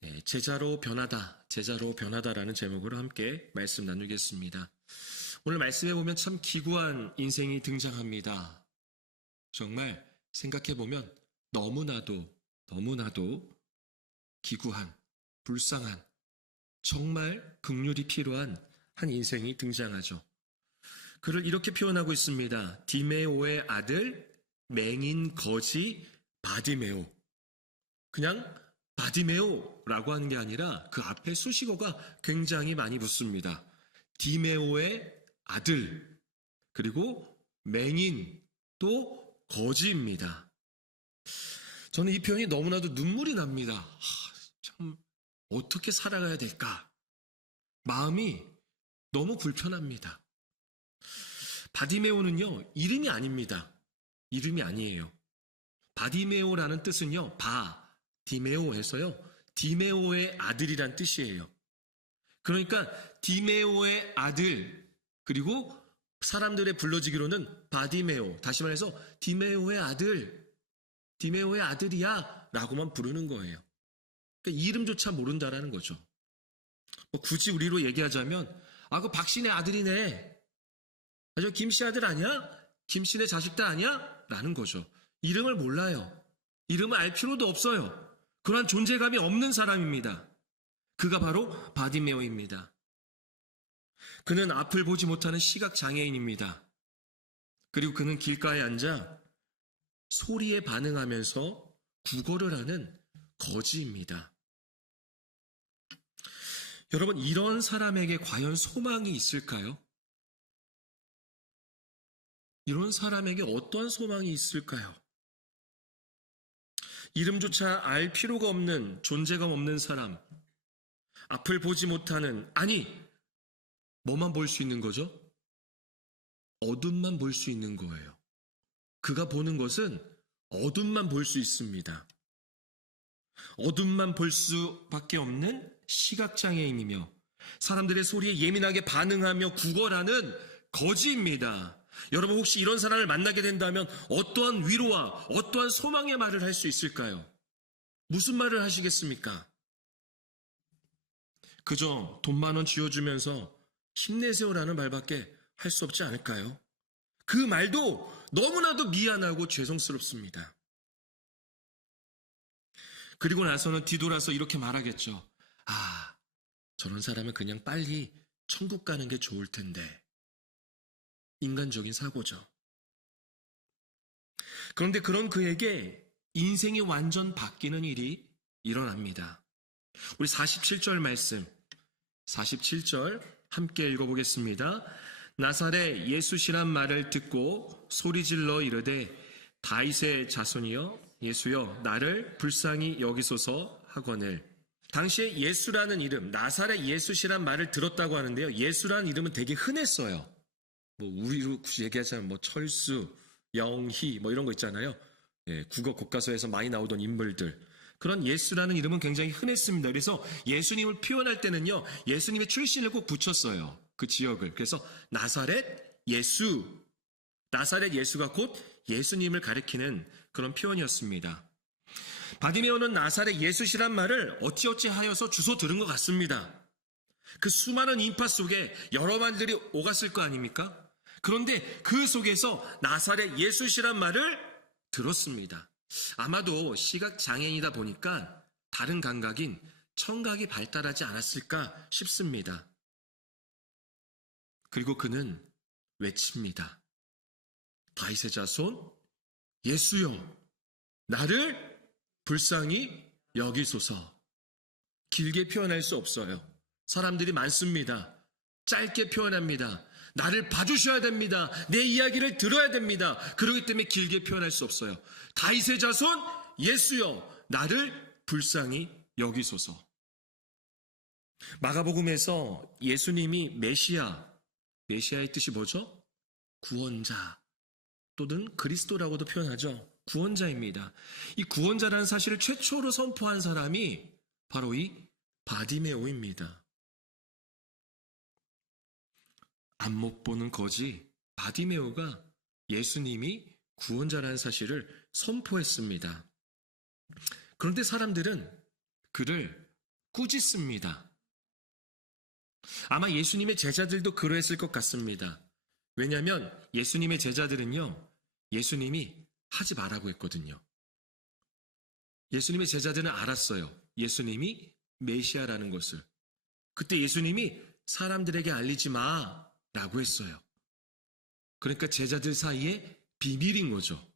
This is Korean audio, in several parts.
네, 제자로 변하다, 제자로 변하다라는 제목으로 함께 말씀 나누겠습니다. 오늘 말씀에 보면 참 기구한 인생이 등장합니다. 정말 생각해보면 너무나도 기구한, 불쌍한, 정말 긍휼이 필요한 한 인생이 등장하죠. 그를 이렇게 표현하고 있습니다. 디메오의 아들, 맹인 거지 바디메오. 그냥 바디메오라고 하는 게 아니라 그 앞에 수식어가 굉장히 많이 붙습니다. 디메오의 아들, 그리고 맹인, 또 거지입니다. 저는 이 표현이 너무나도 눈물이 납니다. 참 어떻게 살아가야 될까? 마음이 너무 불편합니다. 바디메오는요, 이름이 아닙니다. 이름이 아니에요. 바디메오라는 뜻은요, 디메오에서요, 디메오의 아들이란 뜻이에요. 그러니까 디메오의 아들, 그리고 사람들의 불러지기로는 바디메오, 다시 말해서 디메오의 아들이야 라고만 부르는 거예요. 그러니까 이름조차 모른다라는 거죠. 굳이 우리로 얘기하자면 그 박씨네 아들이네, 저 김씨 아들 아니야? 김씨네 자식들 아니야? 라는 거죠. 이름을 몰라요. 이름을 알 필요도 없어요. 그러한 존재감이 없는 사람입니다. 그가 바로 바디메오입니다. 그는 앞을 보지 못하는 시각장애인입니다. 그리고 그는 길가에 앉아 소리에 반응하면서 구걸을 하는 거지입니다. 여러분, 이런 사람에게 과연 소망이 있을까요? 이런 사람에게 어떠한 소망이 있을까요? 이름조차 알 필요가 없는, 존재감 없는 사람, 앞을 보지 못하는, 뭐만 볼 수 있는 거죠? 어둠만 볼 수 있는 거예요. 그가 보는 것은 어둠만 볼 수 있습니다. 어둠만 볼 수밖에 없는 시각장애인이며 사람들의 소리에 예민하게 반응하며 구걸하는 거지입니다. 여러분, 혹시 이런 사람을 만나게 된다면 어떠한 위로와 어떠한 소망의 말을 할 수 있을까요? 무슨 말을 하시겠습니까? 그저 돈 10,000원 쥐어주면서 힘내세요라는 말밖에 할 수 없지 않을까요? 그 말도 너무나도 미안하고 죄송스럽습니다. 그리고 나서는 뒤돌아서 이렇게 말하겠죠. 저런 사람은 그냥 빨리 천국 가는 게 좋을 텐데. 인간적인 사고죠. 그런데 그런 그에게 인생이 완전 바뀌는 일이 일어납니다. 우리 47절 말씀, 47절 함께 읽어보겠습니다. 나사렛 예수시란 말을 듣고 소리질러 이르되 다윗의 자손이여 예수여 나를 불쌍히 여기소서 하거늘. 당시에 예수라는 이름, 나사렛 예수시란 말을 들었다고 하는데요, 예수라는 이름은 되게 흔했어요. 우리로 얘기하자면 철수, 영희 이런 거 있잖아요. 국어 교과서에서 많이 나오던 인물들. 그런 예수라는 이름은 굉장히 흔했습니다. 그래서 예수님을 표현할 때는요, 예수님의 출신을 꼭 붙였어요. 그 지역을. 그래서 나사렛 예수, 나사렛 예수가 곧 예수님을 가리키는 그런 표현이었습니다. 바디메오는 나사렛 예수시란 말을 어찌어찌 하여서 주워 들은 것 같습니다. 그 수많은 인파 속에 여러 말들이 오갔을 거 아닙니까? 그런데 그 속에서 나사렛 예수시란 말을 들었습니다. 아마도 시각장애인이다 보니까 다른 감각인 청각이 발달하지 않았을까 싶습니다. 그리고 그는 외칩니다. 다윗의 자손 예수여 나를 불쌍히 여기소서. 길게 표현할 수 없어요. 사람들이 많습니다. 짧게 표현합니다. 나를 봐주셔야 됩니다. 내 이야기를 들어야 됩니다. 그렇기 때문에 길게 표현할 수 없어요. 다윗의 자손 예수여 나를 불쌍히 여기소서. 마가복음에서 예수님이 메시아의 뜻이 뭐죠? 구원자 또는 그리스도라고도 표현하죠. 구원자입니다. 이 구원자라는 사실을 최초로 선포한 사람이 바로 이 바디메오입니다. 안못 보는 거지 바디메오가 예수님이 구원자라는 사실을 선포했습니다. 그런데 사람들은 그를 꾸짖습니다. 아마 예수님의 제자들도 그러했을 것 같습니다. 왜냐하면 예수님의 제자들은요, 예수님이 하지 말라고 했거든요. 예수님의 제자들은 알았어요. 예수님이 메시아라는 것을. 그때 예수님이 사람들에게 알리지 마라고 했어요. 그러니까 제자들 사이에 비밀인 거죠.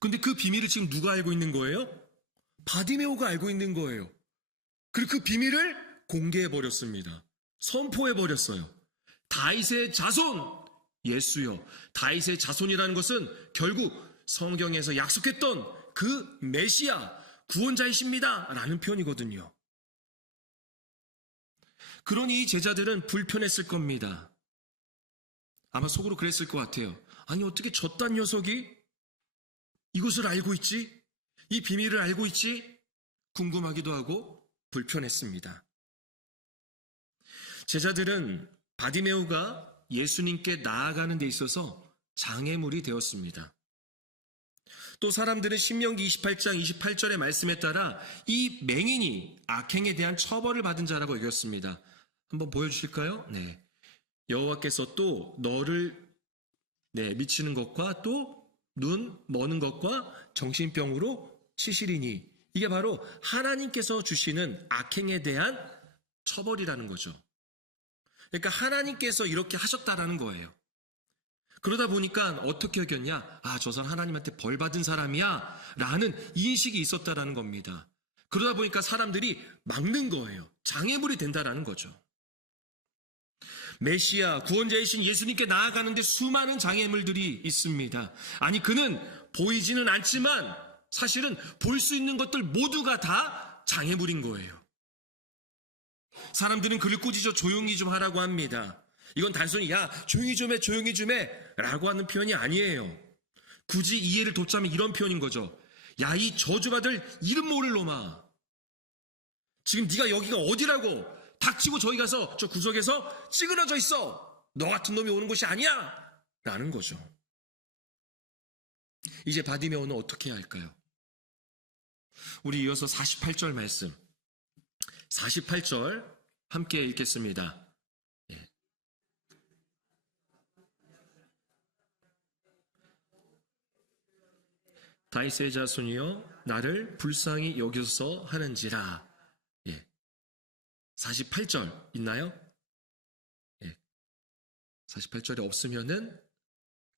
근데 그 비밀을 지금 누가 알고 있는 거예요? 바디메오가 알고 있는 거예요. 그리고 그 비밀을 공개해버렸습니다. 선포해버렸어요. 다윗의 자손 예수여. 다윗의 자손이라는 것은 결국 성경에서 약속했던 그 메시아 구원자이십니다 라는 표현이거든요. 그러니 이 제자들은 불편했을 겁니다. 아마 속으로 그랬을 것 같아요. 아니 어떻게 저딴 녀석이 이것을 알고 있지? 이 비밀을 알고 있지? 궁금하기도 하고 불편했습니다. 제자들은 바디메오가 예수님께 나아가는 데 있어서 장애물이 되었습니다. 또 사람들은 신명기 28장 28절의 말씀에 따라 이 맹인이 악행에 대한 처벌을 받은 자라고 여겼습니다. 한번 보여주실까요? 네. 여호와께서 또 너를 미치는 것과 또 눈 머는 것과 정신병으로 치시리니, 이게 바로 하나님께서 주시는 악행에 대한 처벌이라는 거죠. 그러니까 하나님께서 이렇게 하셨다라는 거예요. 그러다 보니까 어떻게 여겼냐? 아, 저 사람 하나님한테 벌 받은 사람이야 라는 인식이 있었다라는 겁니다. 그러다 보니까 사람들이 막는 거예요. 장애물이 된다라는 거죠. 메시아 구원자이신 예수님께 나아가는데 수많은 장애물들이 있습니다. 아니, 그는 보이지는 않지만 사실은 볼 수 있는 것들 모두가 다 장애물인 거예요. 사람들은 그를 꾸짖어 조용히 좀 하라고 합니다. 이건 단순히 야 조용히 좀 해 라고 하는 표현이 아니에요. 굳이 이해를 돕자면 이런 표현인 거죠. 야, 이 저주받을 이름 모를 놈아, 지금 네가 여기가 어디라고? 닥치고 저기 가서 저 구석에서 찌그러져 있어. 너 같은 놈이 오는 곳이 아니야 라는 거죠. 이제 바디메오는 어떻게 해야 할까요? 우리 이어서 48절 말씀, 48절 함께 읽겠습니다. 예. 다윗의 자손이여 나를 불쌍히 여기소서 하는지라. 48절 있나요? 48절이 없으면은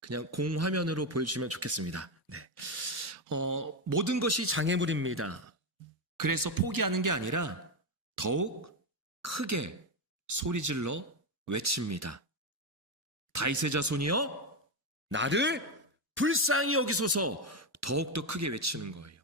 그냥 공화면으로 보여주시면 좋겠습니다. 모든 것이 장애물입니다. 그래서 포기하는 게 아니라 더욱 크게 소리질러 외칩니다. 다윗의 자손이여 나를 불쌍히 여기소서. 더욱더 크게 외치는 거예요.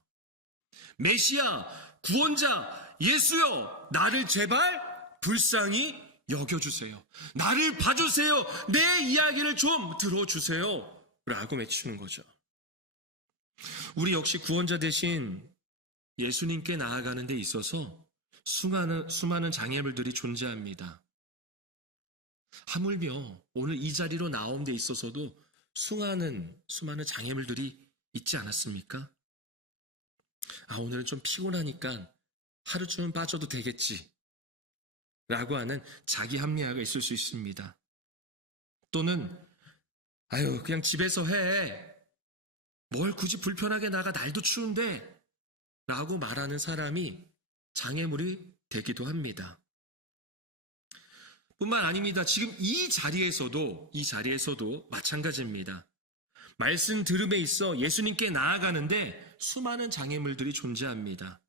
메시아 구원자 예수여 나를 제발 불쌍히 여겨주세요. 나를 봐주세요. 내 이야기를 좀 들어주세요 라고 외치는 거죠. 우리 역시 구원자 대신 예수님께 나아가는 데 있어서 수많은 장애물들이 존재합니다. 하물며 오늘 이 자리로 나온 데 있어서도 수많은 장애물들이 있지 않았습니까? 아, 오늘은 좀 피곤하니까 하루쯤은 빠져도 되겠지 라고 하는 자기 합리화가 있을 수 있습니다. 또는 아유 그냥 집에서 해, 뭘 굳이 불편하게 나가, 날도 추운데 라고 말하는 사람이 장애물이 되기도 합니다. 뿐만 아닙니다. 지금 이 자리에서도 마찬가지입니다. 말씀 들음에 있어 예수님께 나아가는데 수많은 장애물들이 존재합니다.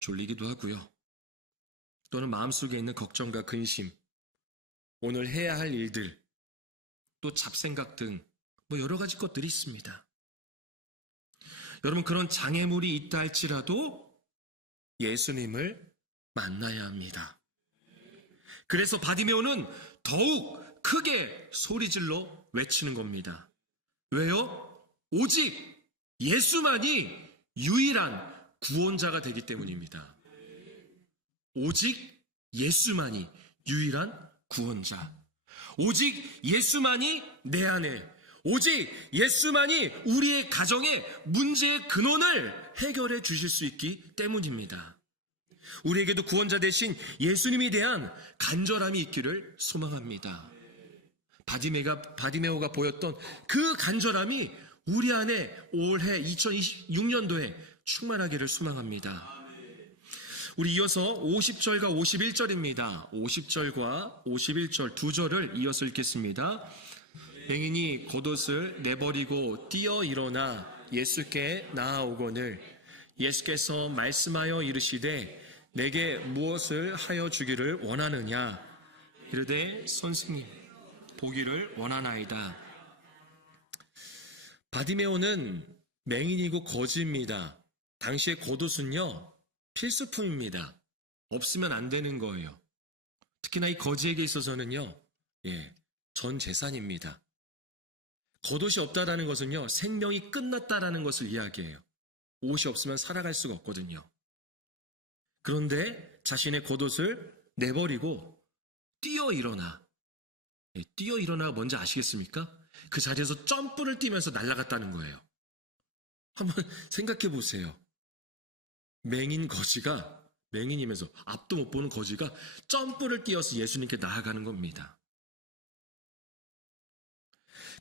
졸리기도 하고요. 또는 마음속에 있는 걱정과 근심, 오늘 해야 할 일들, 또 잡생각 등 여러 가지 것들이 있습니다. 여러분, 그런 장애물이 있다 할지라도 예수님을 만나야 합니다. 그래서 바디메오는 더욱 크게 소리질러 외치는 겁니다. 왜요? 오직 예수만이 유일한 구원자가 되기 때문입니다. 오직 예수만이 유일한 구원자. 오직 예수만이 내 안에, 오직 예수만이 우리의 가정의 문제의 근원을 해결해 주실 수 있기 때문입니다. 우리에게도 구원자 되신 예수님에 대한 간절함이 있기를 소망합니다. 바디메오가 보였던 그 간절함이 우리 안에 올해 2026년도에 충만하기를 소망합니다. 우리 이어서 50절과 51절입니다. 50절과 51절 두 절을 이어서 읽겠습니다. 맹인이 겉옷을 내버리고 뛰어 일어나 예수께 나아오거늘 예수께서 말씀하여 이르시되 내게 무엇을 하여 주기를 원하느냐 이르되 선생님 보기를 원하나이다. 바디메오는 맹인이고 거지입니다. 당시의 겉옷은요 필수품입니다. 없으면 안 되는 거예요. 특히나 이 거지에게 있어서는요 전 재산입니다. 겉옷이 없다라는 것은요 생명이 끝났다라는 것을 이야기해요. 옷이 없으면 살아갈 수가 없거든요. 그런데 자신의 겉옷을 내버리고 뛰어 일어나. 뛰어 일어나가 뭔지 아시겠습니까? 그 자리에서 점프를 뛰면서 날아갔다는 거예요. 한번 생각해 보세요. 맹인 거지가, 맹인이면서 앞도 못 보는 거지가 점프를 뛰어서 예수님께 나아가는 겁니다.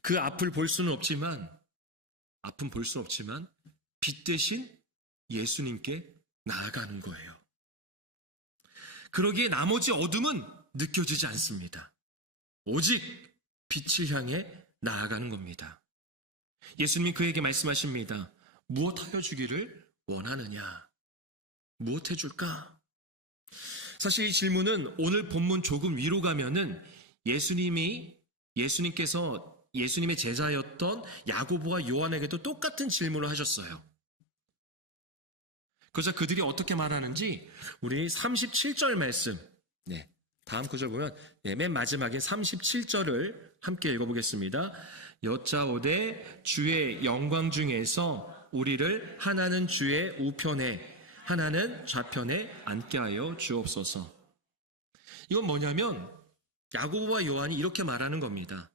그 앞을 볼 수는 없지만, 앞은 볼 수는 없지만 빛 대신 예수님께 나아가는 거예요. 그러기에 나머지 어둠은 느껴지지 않습니다. 오직 빛을 향해 나아가는 겁니다. 예수님이 그에게 말씀하십니다. 무엇 하여 주기를 원하느냐? 무엇 해줄까? 사실 이 질문은 오늘 본문 조금 위로 가면은 예수님께서 예수님의 제자였던 야고보와 요한에게도 똑같은 질문을 하셨어요. 그래서 그들이 어떻게 말하는지 우리 37절 말씀, 다음 구절 보면 맨 마지막에 37절을 함께 읽어보겠습니다. 여짜오되 주의 영광 중에서 우리를 하나는 주의 우편에 하나는 좌편에 앉게 하여 주옵소서. 이건 뭐냐면 야고보와 요한이 이렇게 말하는 겁니다.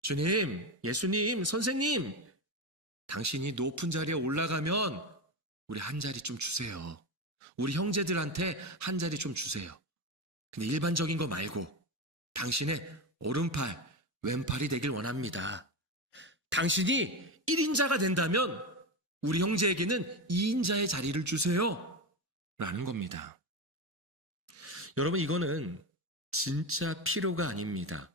주님, 예수님, 선생님, 당신이 높은 자리에 올라가면 우리 한 자리 좀 주세요. 우리 형제들한테 한 자리 좀 주세요. 근데 일반적인 거 말고 당신의 오른팔, 왼팔이 되길 원합니다. 당신이 1인자가 된다면 우리 형제에게는 2인자의 자리를 주세요. 라는 겁니다. 여러분, 이거는 진짜 필요가 아닙니다.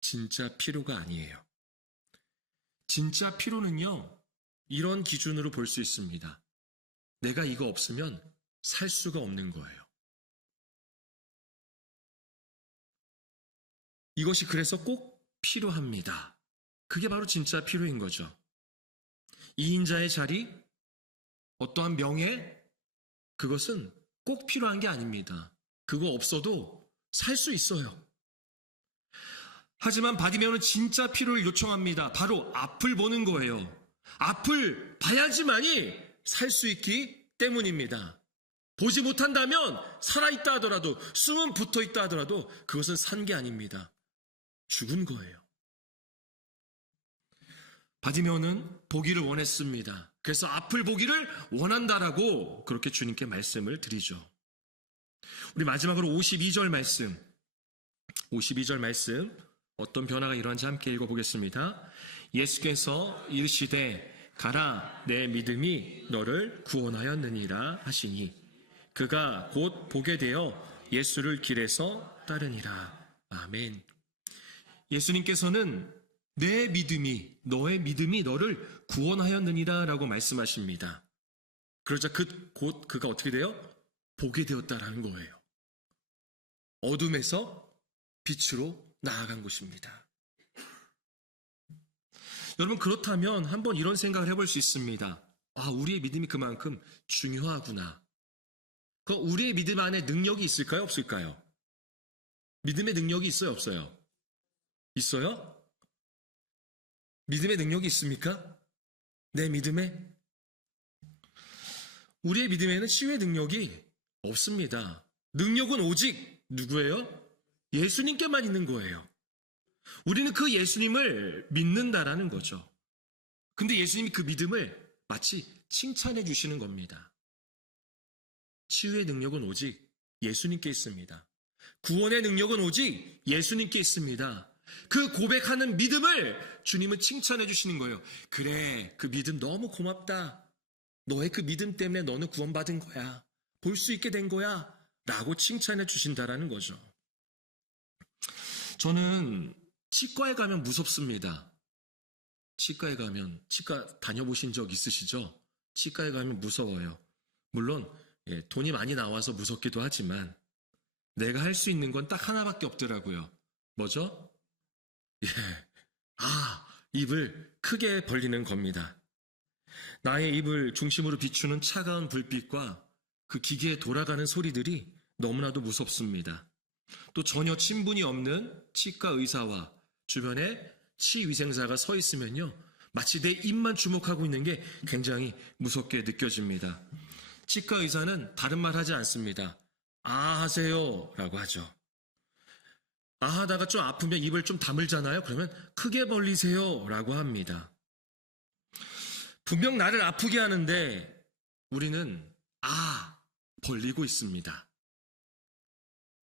진짜 필요가 아니에요. 진짜 필요는요, 이런 기준으로 볼 수 있습니다. 내가 이거 없으면 살 수가 없는 거예요. 이것이 그래서 꼭 필요합니다. 그게 바로 진짜 필요인 거죠. 2인자의 자리, 어떠한 명예, 그것은 꼭 필요한 게 아닙니다. 그거 없어도 살 수 있어요. 하지만 바디메오는 진짜 필요를 요청합니다. 바로 앞을 보는 거예요. 앞을 봐야지만이 살 수 있기 때문입니다. 보지 못한다면 살아있다 하더라도, 숨은 붙어있다 하더라도 그것은 산 게 아닙니다. 죽은 거예요. 바디메오는 보기를 원했습니다. 그래서 앞을 보기를 원한다라고 그렇게 주님께 말씀을 드리죠. 우리 마지막으로 52절 말씀, 52절 말씀 어떤 변화가 일어난지 함께 읽어보겠습니다. 예수께서 이르시되 가라 내 믿음이 너를 구원하였느니라 하시니 그가 곧 보게 되어 예수를 길에서 따르니라. 아멘. 예수님께서는 내 믿음이, 너의 믿음이 너를 구원하였느니라 라고 말씀하십니다. 그러자 곧 그가 어떻게 돼요? 보게 되었다라는 거예요. 어둠에서 빛으로 나아간 것입니다. 여러분, 그렇다면 한번 이런 생각을 해볼 수 있습니다. 아, 우리의 믿음이 그만큼 중요하구나. 우리의 믿음 안에 능력이 있을까요? 없을까요? 믿음의 능력이 있어요? 없어요? 있어요? 믿음의 능력이 있습니까? 내 믿음에? 우리의 믿음에는 치유의 능력이 없습니다. 능력은 오직 누구예요? 예수님께만 있는 거예요. 우리는 그 예수님을 믿는다라는 거죠. 근데 예수님이 그 믿음을 마치 칭찬해 주시는 겁니다. 치유의 능력은 오직 예수님께 있습니다. 구원의 능력은 오직 예수님께 있습니다. 그 고백하는 믿음을 주님은 칭찬해 주시는 거예요. 그래, 그 믿음 너무 고맙다. 너의 그 믿음 때문에 너는 구원받은 거야. 볼 수 있게 된 거야. 라고 칭찬해 주신다라는 거죠. 저는 치과에 가면 무섭습니다. 치과에 가면, 치과 다녀보신 적 있으시죠? 치과에 가면 무서워요. 물론 돈이 많이 나와서 무섭기도 하지만 내가 할 수 있는 건 딱 하나밖에 없더라고요. 뭐죠? 입을 크게 벌리는 겁니다. 나의 입을 중심으로 비추는 차가운 불빛과 그 기계에 돌아가는 소리들이 너무나도 무섭습니다. 또 전혀 친분이 없는 치과 의사와 주변에 치위생사가 서 있으면요, 마치 내 입만 주목하고 있는 게 굉장히 무섭게 느껴집니다. 치과 의사는 다른 말 하지 않습니다. 하세요 라고 하죠. 하다가 좀 아프면 입을 좀 다물잖아요. 그러면 크게 벌리세요 라고 합니다. 분명 나를 아프게 하는데 우리는 벌리고 있습니다.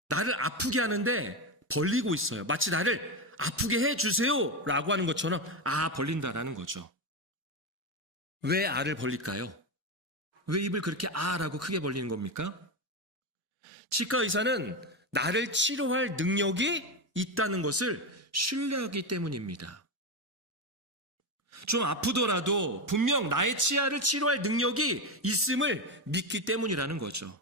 나를 아프게 하는데 벌리고 있어요. 마치 나를 아프게 해주세요 라고 하는 것처럼 벌린다라는 거죠. 왜 를 벌릴까요? 왜 입을 그렇게 라고 크게 벌리는 겁니까? 치과 의사는 나를 치료할 능력이 있다는 것을 신뢰하기 때문입니다. 좀 아프더라도 분명 나의 치아를 치료할 능력이 있음을 믿기 때문이라는 거죠.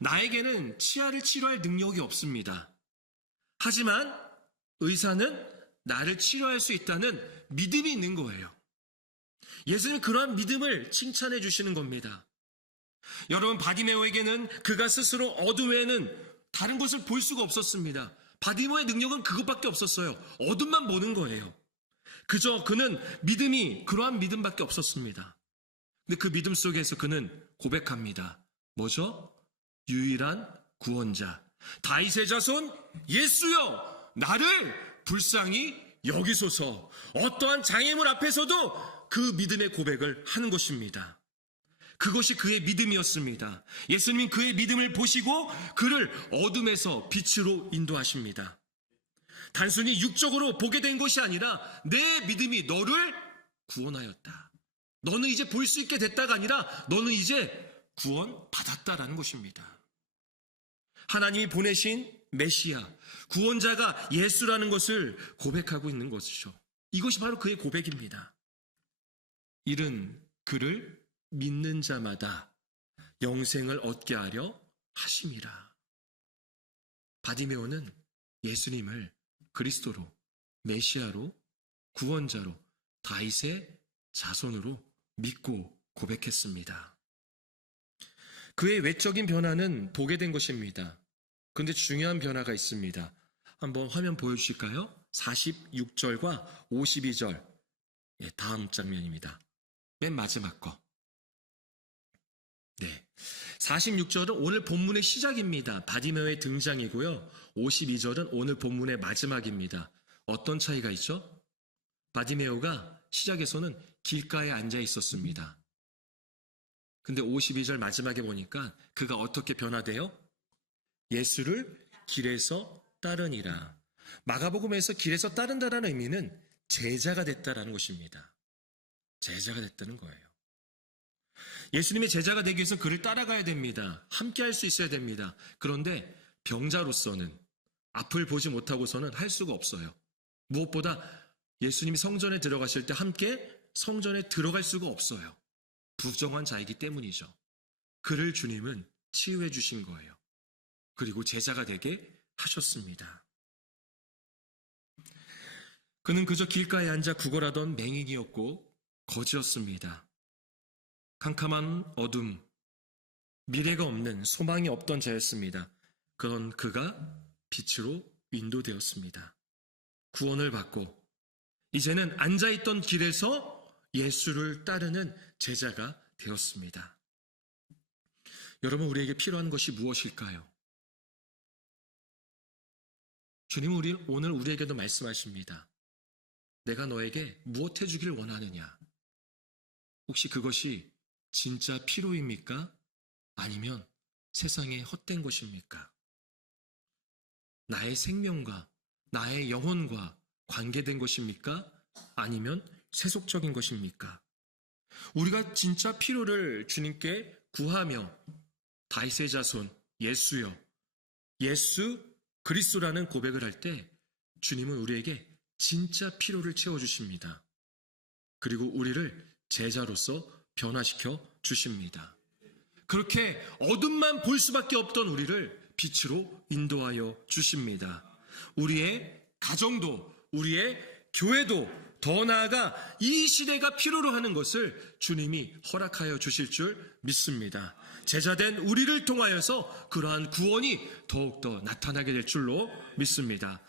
나에게는 치아를 치료할 능력이 없습니다. 하지만 의사는 나를 치료할 수 있다는 믿음이 있는 거예요. 예수님은 그러한 믿음을 칭찬해 주시는 겁니다. 여러분, 바디메오에게는 그가 스스로 어둠에는 다른 것을 볼 수가 없었습니다. 바디메오의 능력은 그것밖에 없었어요. 어둠만 보는 거예요. 그저 그는 그러한 믿음밖에 없었습니다. 근데 그 믿음 속에서 그는 고백합니다. 뭐죠? 유일한 구원자, 다윗의 자손 예수여, 나를 불쌍히 여기소서. 어떠한 장애물 앞에서도 그 믿음의 고백을 하는 것입니다. 그것이 그의 믿음이었습니다. 예수님은 그의 믿음을 보시고 그를 어둠에서 빛으로 인도하십니다. 단순히 육적으로 보게 된 것이 아니라 내 믿음이 너를 구원하였다. 너는 이제 볼 수 있게 됐다가 아니라 너는 이제 구원받았다라는 것입니다. 하나님이 보내신 메시아, 구원자가 예수라는 것을 고백하고 있는 것이죠. 이것이 바로 그의 고백입니다. 이는 그를 믿는 자마다 영생을 얻게 하려 하심이라. 바디메오는 예수님을 그리스도로, 메시아로, 구원자로, 다윗의 자손으로 믿고 고백했습니다. 그의 외적인 변화는 보게 된 것입니다. 그런데 중요한 변화가 있습니다. 한번 화면 보여주실까요? 46절과 52절. 다음 장면입니다. 맨 마지막 거. 46절은 오늘 본문의 시작입니다. 바디메오의 등장이고요. 52절은 오늘 본문의 마지막입니다. 어떤 차이가 있죠? 바디메오가 시작에서는 길가에 앉아 있었습니다. 근데 52절 마지막에 보니까 그가 어떻게 변화돼요? 예수를 길에서 따르니라. 마가복음에서 길에서 따른다라는 의미는 제자가 됐다라는 것입니다. 제자가 됐다는 거예요. 예수님의 제자가 되기 위해서 그를 따라가야 됩니다. 함께 할 수 있어야 됩니다. 그런데 병자로서는 앞을 보지 못하고서는 할 수가 없어요. 무엇보다 예수님이 성전에 들어가실 때 함께 성전에 들어갈 수가 없어요. 부정한 자이기 때문이죠. 그를 주님은 치유해 주신 거예요. 그리고 제자가 되게 하셨습니다. 그는 그저 길가에 앉아 구걸하던 맹인이었고 거지였습니다. 캄캄한 어둠, 미래가 없는 소망이 없던 자였습니다. 그런 그가 빛으로 인도되었습니다. 구원을 받고 이제는 앉아있던 길에서 예수를 따르는 제자가 되었습니다. 여러분, 우리에게 필요한 것이 무엇일까요? 주님은 오늘 우리에게도 말씀하십니다. 내가 너에게 무엇 해주길 원하느냐? 혹시 그것이 진짜 필요입니까? 아니면 세상에 헛된 것입니까? 나의 생명과 나의 영혼과 관계된 것입니까? 아니면 세속적인 것입니까? 우리가 진짜 필요를 주님께 구하며 다윗의 자손 예수여, 예수 그리스도라는 고백을 할 때 주님은 우리에게 진짜 필요를 채워주십니다. 그리고 우리를 제자로서 변화시켜 주십니다. 그렇게 어둠만 볼 수밖에 없던 우리를 빛으로 인도하여 주십니다. 우리의 가정도, 우리의 교회도, 더 나아가 이 시대가 필요로 하는 것을 주님이 허락하여 주실 줄 믿습니다. 제자된 우리를 통하여서 그러한 구원이 더욱더 나타나게 될 줄로 믿습니다.